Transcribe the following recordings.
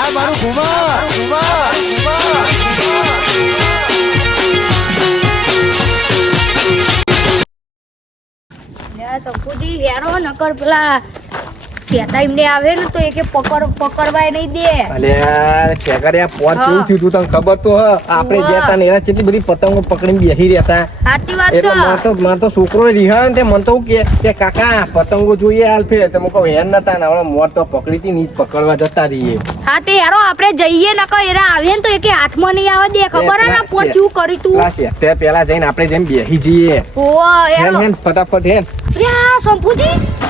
આ મારું ઘુમા ઘુમા ઘુમા સંપુજી હેરો નકર પેલા શેતા એમને આવે ને તો પકડ પકડવાય નહીં દે. અલ્યા ખેકરિયા પોર કેવું થયું તું તને ખબર તો હ? આપણે ઉવ્વ. ને એના કેટલી બધી પતંગો પકડીને બેસી રહેતા. સાચી વાત એટલે માર તો માર તો છોકરો રિહાન તે મન તો કે કે કાકા પતંગો જોઈએ હાલ ફેર. તો હું હેન નતા ને હમણાં મોર તો પકડી હતી ની પકડવા જતા રહીએ. હા તે હેરો આપણે જઈએ નકર એરા આવે ને તો એકે હાથમાં નહીં આવે દે. ખબર હે ને કરી તું? તે પેલા જઈને આપણે જેમ બેસી જઈએ. ઓ હેન હેન ફટાફટ હેન. યા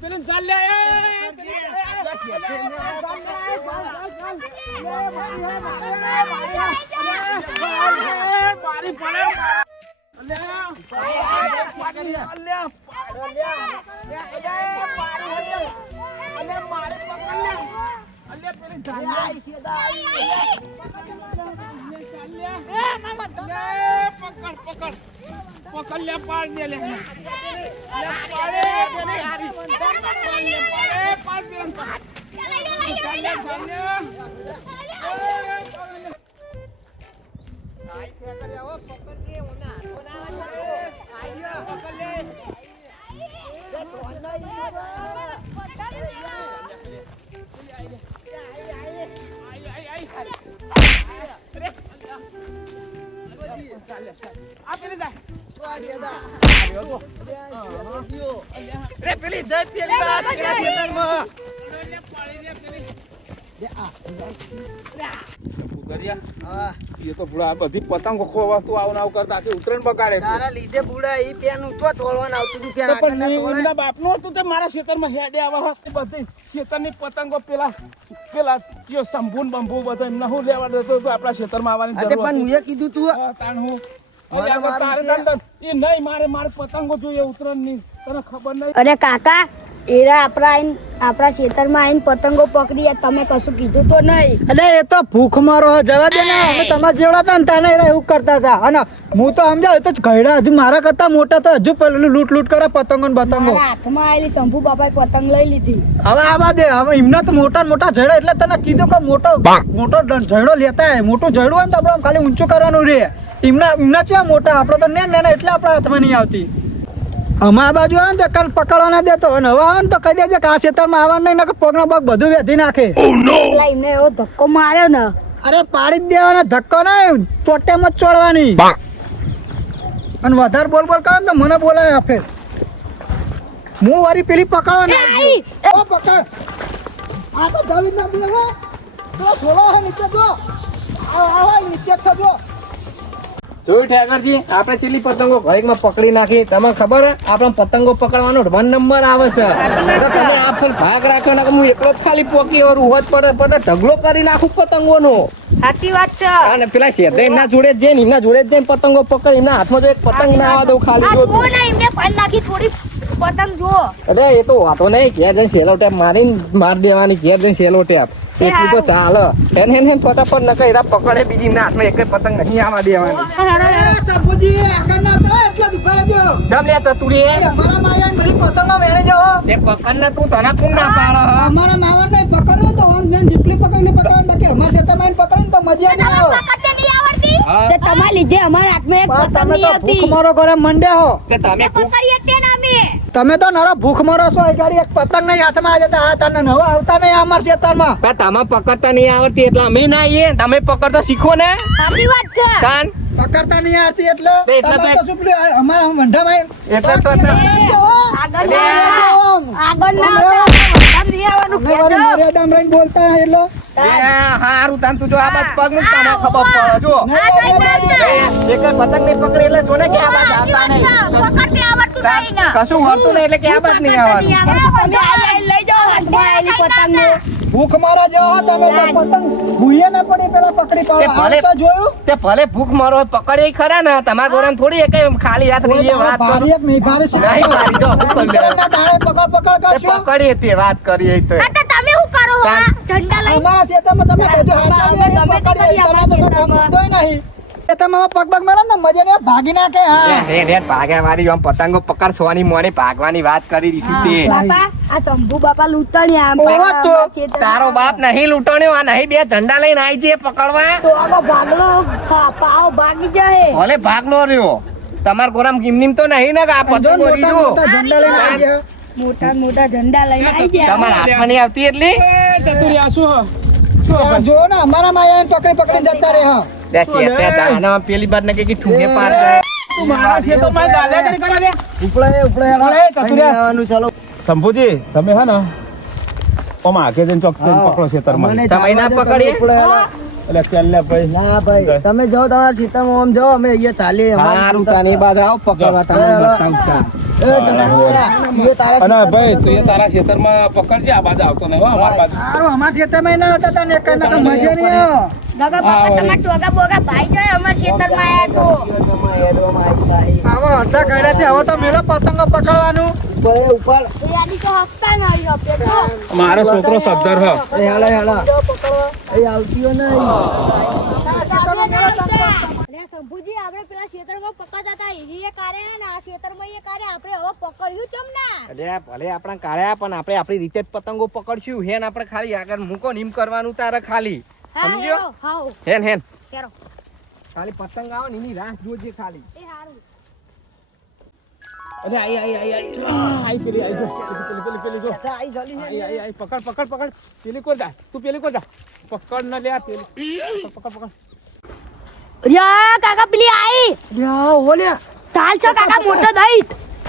પતંગ યા, ઓ હેન હેન હેન દોડ દોડ દોડ દોડ દોડ ખેકરિયા, હેરી, હેરી, હેરી, આ હેરી. દોરી નાખી ના દે તો હો ઘણો કર લેજી કાકા થાય આપણે. ઓવા. ઈ આવો, આવો, રે પેલી જય પેલી વાત પેલા તો ભૂલા બધી પતંગો ખોવા તું આવું ને આવું કરતા આખી બગાડે તારા લીધે બુડા ઈ પેન ઉઠવા તોડવાનું આવતું હતું પેન પણ મેં બાપનો હતું તે મારા ખેતરમાં હેડે આવા એ બધી ખેતરની પતંગો પેલા પેલા કયો શંભુ બંભુ બધા એમને હું લેવા દેતો તો આપણા ખેતરમાં આવવાની હા જરૂર પણ. કીધું તું. તાણ હું. મારે તારે તાણ. એ નહીં મારે મારે પતંગો જોઈએ ઉતરણની તને ખબર નહીં? અરે કાકા એરા આપણા આઈને આપણા ખેતરમાં આઈને પતંગો પકડી તમે કશું કીધું તો નહીં. અરે એ તો ભૂખ મારો જવા દે ને. અમે તમારા જેવડા હતા ને તને એરા એવું કરતા હતા. અને હું તો સમજાવ તો ઘડા હજુ મારા કરતા મોટા તો હજુ પેલું લૂંટ લૂંટ કરે પતંગો ને પતંગો હાથમાં આવેલી શંભુ બાપાએ પતંગ લઈ લીધી. હવે આવા દે હવે એમના તો મોટા મોટા જડે એટલે તને કીધું કે મોટો મોટો જડો લેતા હોય મોટું જડું હોય ને તો આપણે ખાલી ઊંચું કરવાનું રે એમના એમના છે મોટા? આપણે તો ને ને એટલે આપણા હાથમાં નહીં આવતી. અમે આ બાજુ આવે ને તો કાલ પકડવા ના દેતો. અને હવે આવે ને તો કહી દેજે કે આ ખેતરમાં આવવાનું નહીં ને પગનો પગ બધું વેધી નાખે. પેલા એમને એવો ધક્કો માર્યો ને. અરે પાડી જ દેવાના ધક્કો નહીં ચોટેમ જ ચોડવાની. અને વધારે બોલ બોલ કરો ને તો મને બોલાય આપે. હું વારી પેલી પકડવાની આઈ! ઓ પકડ. આ તો જવી ના બોલે તો છોડો હે નીચે જો. આવો આવ નીચે છો જો જોયું ઠેકરજી? આપણે છેલ્લી પતંગો ઘડીકમાં પકડી નાખી. તમને ખબર આપણે પતંગો પકડવાનો વન નંબર આવે છે. તો તમે આ ફેર ભાગ રાખ્યો ને હું એકલો જ ખાલી પોકી હોત પડે. પડે ઢગલો કરી નાખું પતંગોનો. સાચી વાત છે. અને પેલા શેઠે એમના જોડે જ જઈને એમના જોડે જ જઈને પતંગો પકડી. એમના હાથમાં જો એક પતંગ ના આવવા દઉં ખાલી જો એમને પાડી નાખી થોડી પતંગ જુઓ. અરે એ તો વાતો નહીં. ઘેર જઈને સેલો ટેપ મારીને માર દેવાની. ઘેર જઈને સેલો ટેપ. એટલું તો ચાલે. હેન હેન હેન ફટાફટ નકર એરા પકડે બીજી ના હાથમાં એક પતંગ નહીં આવવા દેવાની. એ ના ચતુરી એ. અમારા માયા બધી પતંગો વેણી પકડ ને તું તને કોણ ના પાડો હ? અમારા માવા નહીં પકડો તો બેન જેટલી પકડીને પકડવાનું બાકી અમારા આવીને પકડીને તો મજા ના આવે. તમારા લીધે અમારા હાથમાં એક પણ પતંગ તમે તો ભૂખ મારો ઘરે મંડ્યા હો. કે તમે ને અમે તમે તો નરો ભૂખ મરો છો એ ગાડી એક પતંગ નહીં હાથમાં આ જતા આ તને નવા આવતા નહીં અમાર ખેતરમાં પણ તમે પકડતા નહીં આવડતી એટલે અમે ના આવીએ. તમે પકડતા શીખો ને. સાચી વાત છે. કાન પકડતા નહીં આવતી એટલે તો એટલે તો- તો શું પેલું આ અમારા વંઢામાં એટલે તો આગળ ના આગળ ના આવવાનું બોલતા એટલે. હારું તાન તું જો આ બાજ પગનું તને ખબર પડે જો. એક પતંગ ને પકડી એટલે જો ને કે આ બાજ આવતા નહીં. પકડતે આવડતું નહીં ને. કશું હોતું નહીં એટલે કે આ બાજ નહીં આવવાનું. લઈ જાઓ હાથમાં આવેલી પતંગો ભૂખ મારા જેવા તમે તો પતંગ ભૂયે ના પડી પેલા પકડી એ પાડો ભલે તો જોયું. તે ભલે ભૂખ મરો પકડી ખરા ને તમારા ગોરામ થોડી એક ખાલી હાથ રહીએ વાત કરો. ભારી એક નહીં ભારી છે નહીં ભારી કરી. ના દાડે પકડ પકડ કરશો. પકડીએ તે વાત કરીએ તો. તો તમે શું કરો આ ઝંડા લઈ અમારા ખેતરમાં તમે કહેજો અમે- તમે ગમે તમે તો કોઈ ખેતરમાં. ધંધોય પગ પગ મારો ને મજા ને ભાગી નાખે હા. રે રે ભાગ્યા વાળી આમ પતંગો પકડવાની મોને ભાગવાની વાત કરી દીધી તે. બાપા આ શંભુ બાપા લૂંટણ્યા આમ તો તારો બાપ. નહીં લૂંટણ્યો આ નહીં બે ઝંડા લઈને આવી છે પકડવા. તો આગો ભાગલો પાવ ભાગી જાય ભલે ભાગલો રહ્યો. તમાર ગોરામ ગીમનીમ તો નહીં ને આ પતંગો મોટા મોટા ઝંડા લઈને આવી ગયા. મોટા મોટા ઝંડા લઈને આવી ગયા. તમારા હાથમાં નહીં આવતી એટલી? એ? જો ને અમારા માં પકડી પકડી જતા રહે હા પેલી બાર ને ઠૂંગે ચાલો. શંભુજી તમે હે ને ઓમ આગે જઈને ચોક પકડો ખેતરમાં તમે ના. એટલે ભાઈ. ના ભાઈ જાઓ તમારા સીતામાં આમ જાઓ અમે અહીંયા ચાલીએ અમારી તાની છે. બાજુ આવો પકડવા તમે ભાઈ તું એ તારા ખેતરમાં પકડજે આ બાજુ આવતો નહીં હો અમાર બાજુ. સારું અમારા સીતામાં ના હતા તને એક મજા નહીં આવે. બાપા તમારા ટોગા બોગા ભાઈ જાય અમારા ખેતરમાં આયા તો આવો અડધા કર્યા છે હવે તો મેળો પતંગો પકડવાનું. ઉપર એ આની તો હપ્તા નહીં હપ્તે તો મારો છોકરો હ. એ આવતીઓ નહીં. શંભુજી આપણે પેલા ક્ષેત્રમાં પકડતા હતા. એ કારે ને આ ક્ષેત્રમાં એ કારે આપણે હવે પકડ્યું ચમ ના? અલ્યા ભલે આપણે કાળ્યા પણ આપણે આપણી રીતે જ પતંગો પકડશું. હેન આપણે ખાલી આગળ મૂકો નીમ કરવાનું તારે ખાલી. સમજ્યો? હાઉ હેન હેન. કેરો. ખાલી પતંગ આવે ને એની રાહ જોજે ખાલી. એ હારું. અરે આઈ આઈ આઈ આઈ. આઈ પેલી આઈ જો પેલી પેલી પેલી જો. આઈ જલ્દી આઈ આઈ આઈ. પકડ પકડ પકડ. પેલી કોણ જા? તું પેલી કોણ જા? પકડ ન લે આ પેલી. પકડ પકડ પકડ. કાકા પેલી આઈ. લ્યા ઓલે ચાલ છો કાકા મોટો દઈ.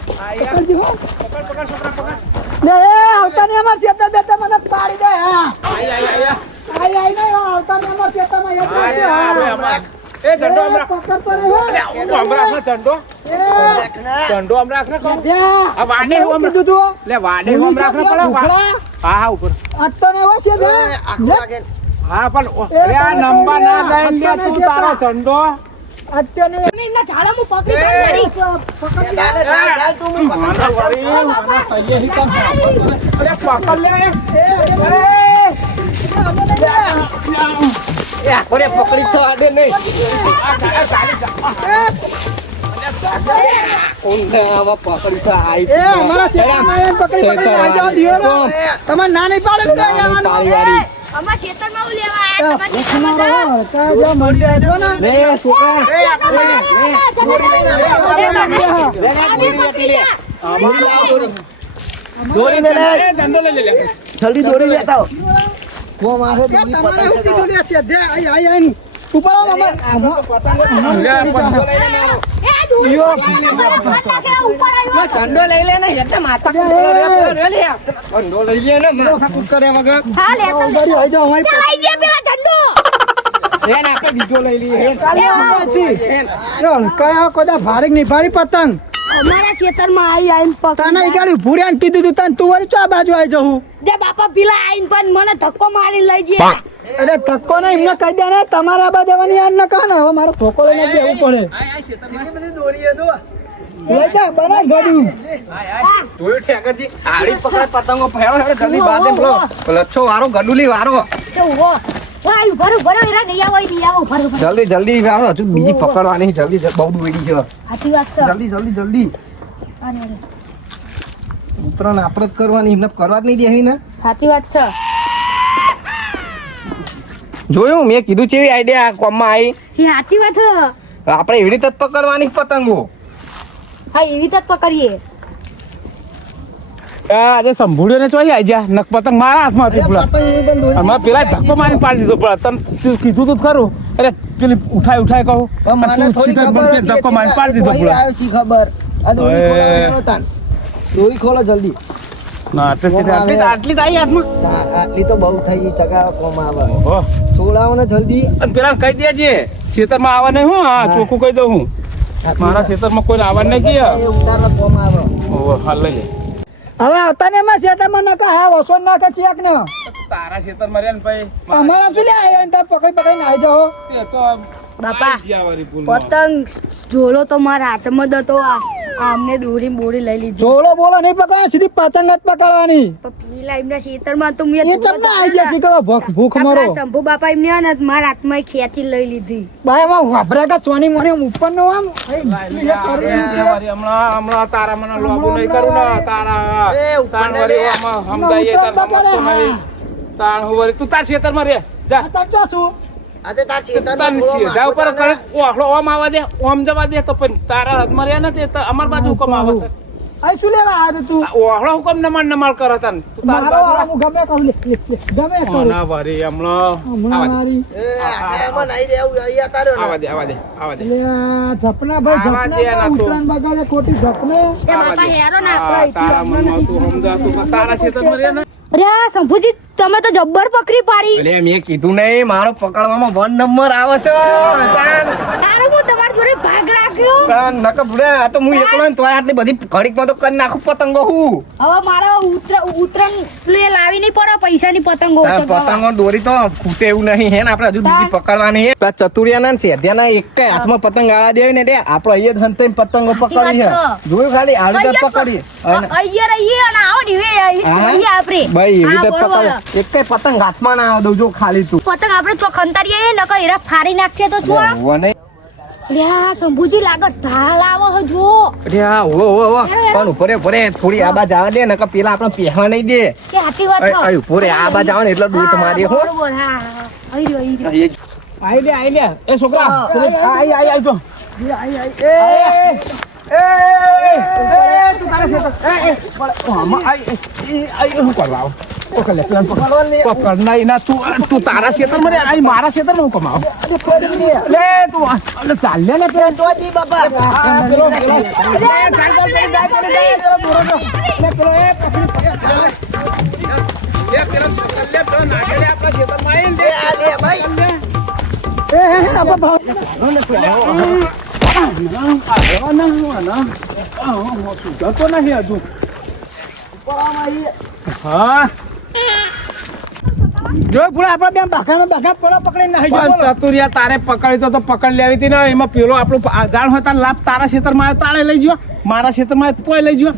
પકડ. પકડ પકડ પકડ. લે આવતા ને અમાર સેતા બેતા મને પાડી દે આઈ આઈ આઈ. હા. પણ નંબર ના લે તું તારો પકડ લે અરે એ આખો રે પકડી છો આડે નહીં. તમારે ના પાડે અમારા લેવા આયા તમારા દોરી લે. જલ્દી દોરી લેતા. કોમ આવે તો તમારે એવું કીધું લે છે. દે આઈ આઈ આઈ ઉપાડો મામા લઈ લે ને એટલે માથા લઈ લે ને માથા કૂટ કરે વગર. હા લેતો ગાડી આઈ જાઓ અમારી ચાલ ગયા પેલા ઝંડો. લે આપણે બીજો લઈ લઈએ. પાસેથી. કયા કદા ભારે નહીં ભારી પતંગ. અમારા ખેતરમાં આઈ આઈને તને પકડી ભૂર્યાન કીધું તું તને તું વળી ચા બાજુ આવી જવું દે બાપા પેલા આઈન પણ મને ધક્કો મારી લઈ ગયા. અરે ધક્કો ને એમને કહી દે ને તમારા આ બાજુ આવવાની યાદ ન કહે ને હવે મારો ધોકો લઈને જવું પડે. લઈ જા બનાવ ગાડી. જોયું ઠેકરજી? આડી પકડે પતંગો ફેરો હેડો જલ્દી લચ્છો વારો ગડુલી વારો. તો એરા નહીં આવો નહીં આવો. જલ્દી જલ્દી વારો હજુ બીજી પકડવાની જલ્દી બહુ છે સાચી વાત છે. જલ્દી જલ્દી જલ્દી. ઉતરણ આપણે જ કરવાની એમને કરવા જ નહીં દેવી ને? સાચી વાત છે. જોયું મેં કીધું છે એવી આઈડિયા કોમમાં આવી? સાચી વાત છે. આપણે એવી રીતે જ પકડવાની પતંગો. હા એવી રીતે જ પકડીએ. આજે સંભુડ્યો ને ચોઈ આઈ જા નક પતંગ મારા હાથમાં હતી પેલા. અમારે પેલા ધક્કો મારી પાડી દીધો પેલા તને કીધું તું ખરું. અરે પેલી ઉઠાય ઉઠાય કહું. મને થોડી ખબર હતી ધક્કો મારી પાડી દીધો પેલા. આવ્યો શી ખબર. આ દોરી ખોલો તાન. દોરી ખોલો જલ્દી. ના આટલી જ આવી. હાથમાં. આટલી તો બહુ થઈ ચગા કોમાં આવે. ઓહો. સોડાવો ને જલ્દી. અને પેલા કહી દેજે. ખેતરમાં આવવા નહીં હું હા ચોખ્ખું કહી દઉં હું. મારા ખેતરમાં કોઈ આવવા નહીં ગયા? હાલ લઈ હવે આવતા ને એમાં છે તમે નકા હા વસો નાખે ચેક ને તારા ખેતરમાં રહ્યા ને ભાઈ અમારા શું લે આયા ને પકડી પકડીને આવી જાઓ. તે તો બાપા. પતંગ ઝોલો તો મારા હાથમાં દતો હતો આ. આ અમને દોરી બોરી લઈ લીધી. જોડો બોલો નહીં પકડવા સીધી પતંગ જ પકડવાની. પેલા એમના ખેતરમાં તો મેં એ તમને આવી જશે કે ભૂખ ભૂખ મારો. શંભુ બાપા એમને ને મારા હાથમાં ખેંચી લઈ લીધી. ભાઈ એમાં વાભરા કા સોની મોની ઉપર નો આમ? હમણાં હમણાં તારા મને લોગો નહીં કરું ને તારા એ, ઉપર ને. આમાં સમજાઈએ તાર. તાણ હોવરી તું તાર ખેતરમાં રે જા. તાર તે તાર સીધા ઉપર તાને. ઓમ આવવા દે ઓમ જવા દે તો પણ તારા હાથમાં રહ્યા ને તે અમાર બાજુ હુકમ આવે આ શું લેવા આવ્યો તું ઓહળો હુકમ નમાલ નમાલ કરે તન મારો બાજુ ગમે કહું લે ગમે રાખ. ના વળી હમણાં આવા દે મારી એમાં નહીં રહેવું, અહીંયા તારે આવા દે આવા દે આવા દે જપના ભાઈ જપના. ઉતરાણ બગાડે ખોટી જપને એ બાપા હેરો ના તારા મનમાં તું સમજાતું તારા ખેતરમાં રહ્યા ને અરે શંભુજી તમે તો જબ્બર પકડી પાડી. એટલે મેં કીધું નહીં મારો પકડવામાં વન નંબર આવે છે. તારો હું તમારી જોડે ભાગ રાખ્યો? તાન નકર ભૂલ્યા, આ તો હું એકલો ને તોય આટલી બધી ઘડીકમાં તો કરી નાખું પતંગો હું. હવે મારા ઉતર ઉતરણ પેલું લાવી નહીં પડે પૈસાની પતંગો પતંગો દોરી તો ખૂટે એવું નહીં હે ને? આપણે હજુ બીજી પકડવાની હે. પેલા ચતુરિયાના ને સેધ્યાના એક હાથમાં પતંગ આવા દે ને તે આપણે અહીંયા જ હંતાઈને પતંગો પકડી છે. જોયું ખાલી? રીતે પકડી. અને અહીંયા અને આવો ને વે આપણે. ભાઈ એવી તો પતંગ એક પકડ પતંગ હાથમાં ના આવ દઉં જો ખાલી તું. પતંગ આપણે તો અંતરીએ નકર એરા ફાડી નાખશે તો જો હોવા નહીં. લ્યા શંભુજી લાગત ઢાલ આવો હે જો લ્યા ઓ ઓ ઓ પણ ઉપરે ઉપરે થોડી આબા જવા દે નકર પેલા આપણે પહેવા નહીં દે. કે આતી વાત અય, ઉપરે આબા જાવ ને એટલે દૂધ મારી હો. બરોબર હા આઈ રહ્યો, રહ્યો. આઈ લે આઈ લે. એ છોકરા આઈ આઈ આઈ તો આઈ આઈ ના તું તારા ખેતરમાં રે આઈ મારા ખેતરમાં હું કમાવ તું આ- અલે ચાલ લે ને પેલા તો જી બાપા. આ આપણા ખેતરમાં આઈ જતો નહીં હજુ હા જો પૂરા આપણે બે બાકાનો બાકા પેલો પકડીને નાખી જો ચતુરિયા તારે પકડી તો તો પકડ લેવી હતી ને એમાં પેલો આપણું જાણ હોય તાર લાભ તારા ખેતરમાં આવ્યો તારે લઈ ગયો મારા આવ્યો તોય લઈ ગયો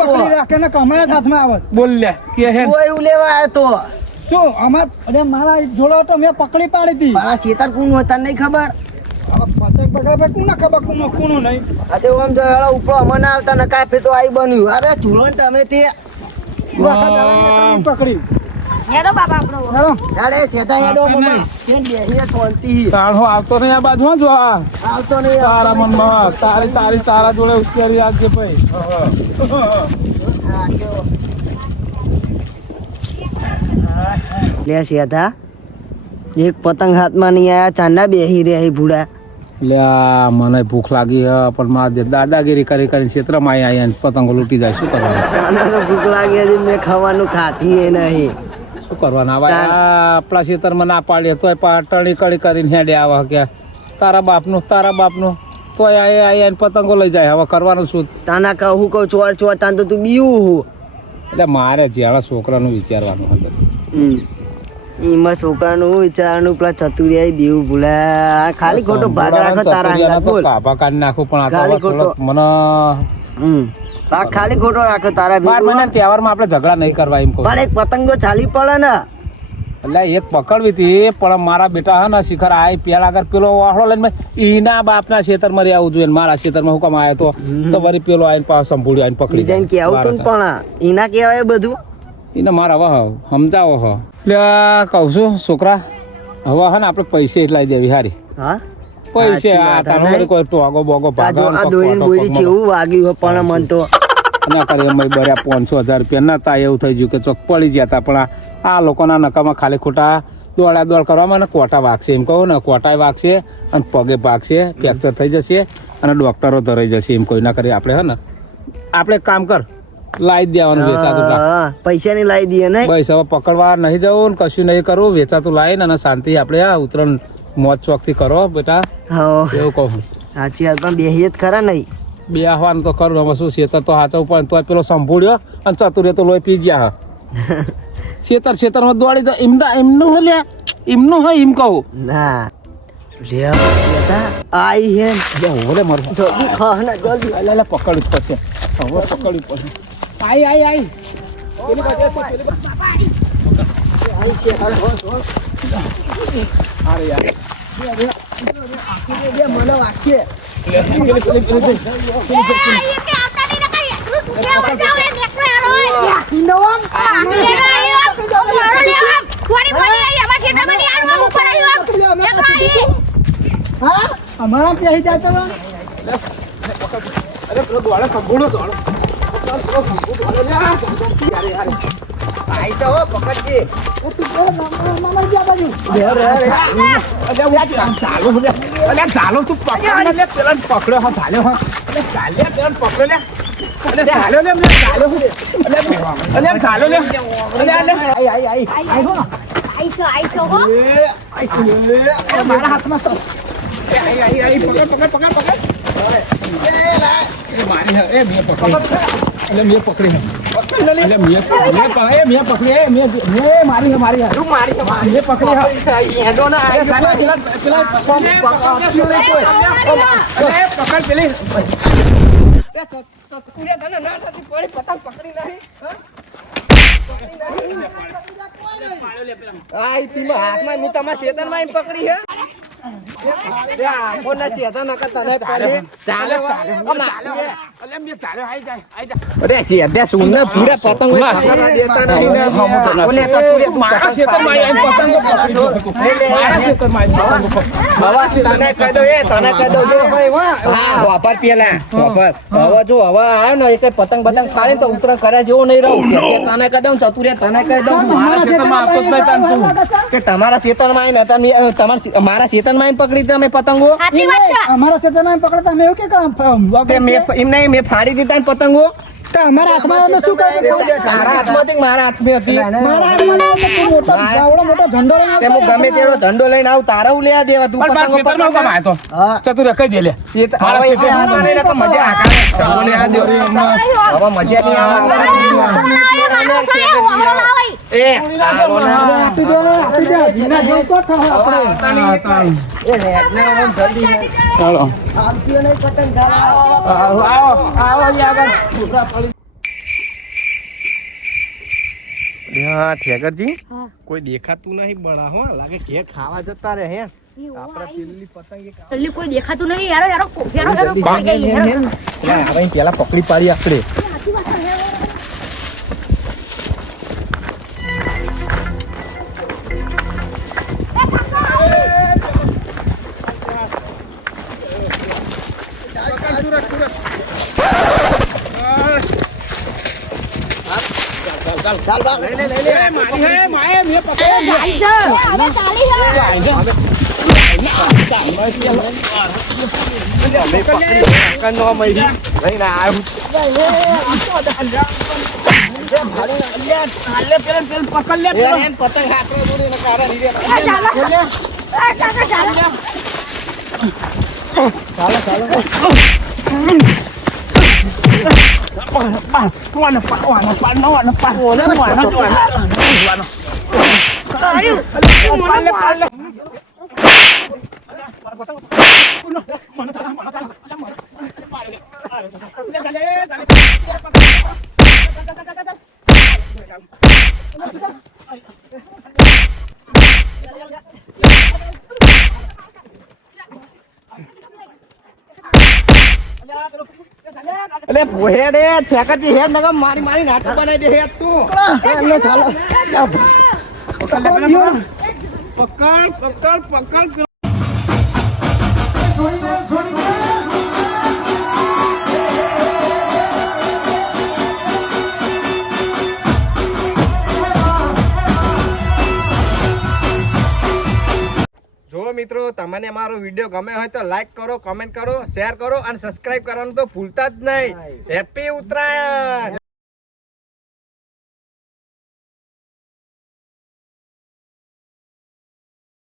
પકડી રાખે ને હાથમાં આવે. બોલ લે કે હે કોઈ લેવા આવ્યો તો. શું અમાર અરે મારા જોડો તો મેં પકડી પાડી હતી. આ ક્ષેત્ર કોણ હોય તને નહીં ખબર? પતંગ પકડે ખબર કોનું કોનું નહીં અમને આવતા ને કાફે તો આઈ બન્યું. અરે ચૂલો ને તમે તે આખા દાડાની મેં પકડી. હેડો બાપા આપણો. હેલો અરે શેતા હેડો મમ્મી કેમ બેહીએ શાંતિ તાળો આવતો નહીં આ બાજુ જો આ. આવતો નહીં તારા મનમાં તારી તારી તારા જોડે ઉશ્કેરી આજે ભાઈ. લે શેતા એક પતંગ હાથમાં નહીં આયા ચાંદા બેહી રહ્યા ભૂડા. લ્યા મને ભૂખ લાગી હે પણ મારે દાદાગીરી કરી કરીને ક્ષેત્રમાં આવી આવીને પતંગો લૂંટી જાય શું કરવાનું? ભૂખ લાગી હતી મેં ખાવાનું ખાધી એ નહીં. શું કરવાનું? આવા આ આપણા ક્ષેત્રમાં ના પાડીએ તોય પાટણી કડી કરીને હેડે આવા કે તારા બાપનું તારા બાપનું. તોય આય આઈને પતંગો લઈ જાય હવે કરવાનું શું? તાના કહું કહું ચોર ચોર તાન તો તું બીવું હું. એટલે મારે જ્યાં છોકરાનું વિચારવાનું હતું. એમાં છોકરાનું વિચારવાનું પેલા ચતુરિયા બીવું ભૂલા ખાલી ખોટો ભાગ રાખો તારા બોલ કાપા કાઢી નાખો પણ આ ખોટો. મને હમ. ખાલી ખોટો રાખો તારા બાર. મહિના તહેવારમાં આપણે ઝઘડા નહીં કરવા એમ કહું પણ એક પતંગો ચાલી પડે ને. એટલે એક પકડવી હતી પણ મારા બેટા હા ને શિખર આય પેલા આગળ પેલો વાહડો લઈને મેં ઈના બાપના ખેતરમાં આવું જોઈએ ને મારા ખેતરમાં હું કામ આવ્યો તો. તો વળી પેલો આઈને પાસે સંભળ્યો આઈને પકડી જાય કેવું પણ એના કહેવાય બધું. એને મારા વહ સમજાવો હ. એટલે કહું છું છોકરા હવે હે ને આપણે પૈસે એટલા દેવી હારી. હા? પૈસે આ વળી કોઈ ટોગો બોગો ભાગો આ દોરીને બોરી એવું વાગ્યું હો પણ મન તો. ના કરે એમ બર્યા પાંચસો હજાર રૂપિયા. નતા એવું થઈ ગયું કે ચોક પડી ગયા હતા પણ આ- લોકોના નકામાં ખાલી ખોટા દોડા દોડ કરવામાં ને કોટા વાગશે એમ કહું ને કોટાય વાગશે અને પગે ભાગશે ફ્રેક્ચર થઈ જશે અને ડોક્ટરો ધરાઈ જશે એમ કોઈ ના કરી. આપણે હે ને આપણે કામ કર લાવી દેવાનું વેચાતું પૈસા ની લાવી દઈએ નહીં. બસ હવે પકડવા નહીં જવું ને કશું નહીં કરવું વેચાતું લાવીને અને શાંતિ આપણે આ ઉતરણ મોજ ચોકથી કરો બેટા. એવું કહું સાચી વાત પણ બેહીએ જ ખરા નહીં. બે આહવાનું તો કરું હવે શું શેતર તો હાચવું પણ તો પેલો સંભોળ્યો અને ચતુરે તો લોહી પી ગયા શેતર શેતરમાં દોડી તો એમના એમનું હોય લ્યા. એમનું હોય એમ કહું. ના. લે આઈ હે. લે ઓલે મારું. જલ્દી ખા ના જલ્દી. પડશે. હવે પડશે. આઈ આઈ આઈ પેલી બાજુ પેલી બાજુ. આઈ છે હાલ હોલ હોલ અરે યાર હા અમારા ત્યાં જાય તો અરે પેલો દોડે સંભળો દોડો ચાલ- ચાલો લે. ચાલો તું પકડ લે, પેલાને પકડ્યો હા, ચાલ્યો હા. ચાલ્યા, પેલાને પકડ્યો લે. અલ્યા, ચાલ્યો લે, અલ્યા, ચાલ્યો હું. અલ્યા, અલ્યા, ચાલ્યો લે. અલ્યા, અલ્યા. આઈ, આઈ, આઈ. એ મારા હાથમાં સો આઈ, આઈ, આઈ. પકડ, પકડ, પકડ, પકડ. એ મારી હે. એ મેં પકડી. અલ્યા, મેં પકડી એટલે મેં- મેં પકડી. મેં પકડી. મેં- મેં મારી મારી હે. મેં પકડી હે. હેડો ના પેલા- પેલા- પકડ, પકડ, અરે, પકડ પેલી ચતુરિયા તને ના થતી પડી પતંગ પકડી હા? આઈ તીમાં હાથમાં હું તમારા શેતાનમાં આઈને પકડી હે તે આંખોના શેતા નકર તને ચાલે ચાલે, ચાલે, મેં પતંગ દેતા પતંગ મારા પતંગ ફાડે તો ઉતરણ કર્યા જેવો નહીં રહું તને કહી દઉં ચતુરિયા તને કહી દઉં. કે તમારા તમે તમારા મારા શેતરમાં માં પકડી તમે પતંગો અમારા ક્ષેત્રમાં પકડતા અમે એવું કે મેં મેં ફાડી દીધા ને પતંગો. હાથમાં શું હાથમાં મારા હાથમાં હતી મારા હાથમાં ના હતો, તું મોટો ગાવડો મોટો ઝંડો લઈને હું ગમે તેનો ઝંડો લઈને આવું તારા હું લેવા દેવા? તું પતંગો કેમ તો? દે લે. મારા એ મજા હવે નહીં આવે એ આપી દો આપી દો. જીના જેવું તો થાવ આપણે. આવતા નહીં. એ રેડને જલ્દી ચાલો. આવતીઓ નહીં પતંગ ચાલો. આવો આવો આવો અહીંયા આગળ. હા ઠેકરજી કોઈ દેખાતું નહીં બળા હો. લાગે કે ખાવા જતા રહે હે. પેલા પકડી પાડી આપડે કોઈ દેખાતું નહીં યાર યાર યાર યાર પડી ગઈ યાર ચાલ આપણે લે પકડી લે. મારી હે માએ મેં પકડી. કનો મળી લઈને આવ્યો ચાલો. પેલા પેલા પકડ લે પેલા. એન પતંગ હાથમાં દોરીને કારા નીરે વાનો પાવાનો પાવાનો પાવાનો પાવાનો પાવાનો પાલે પાલે એટલે હેડ એ ઠેકરજી હેડ નગમ મારી મારી નાટક બનાવી દે હેડ તું. એમને ચાલો. પકડ પકડ પકડ. જો મિત્રો તમને અમારો વીડિયો ગમે હોય તો લાઈક કરો કમેન્ટ કરો શેર કરો અને સબસ્ક્રાઇબ કરવાનું તો ભૂલતા જ નહીં. હેપી ઉત્તરાયણ!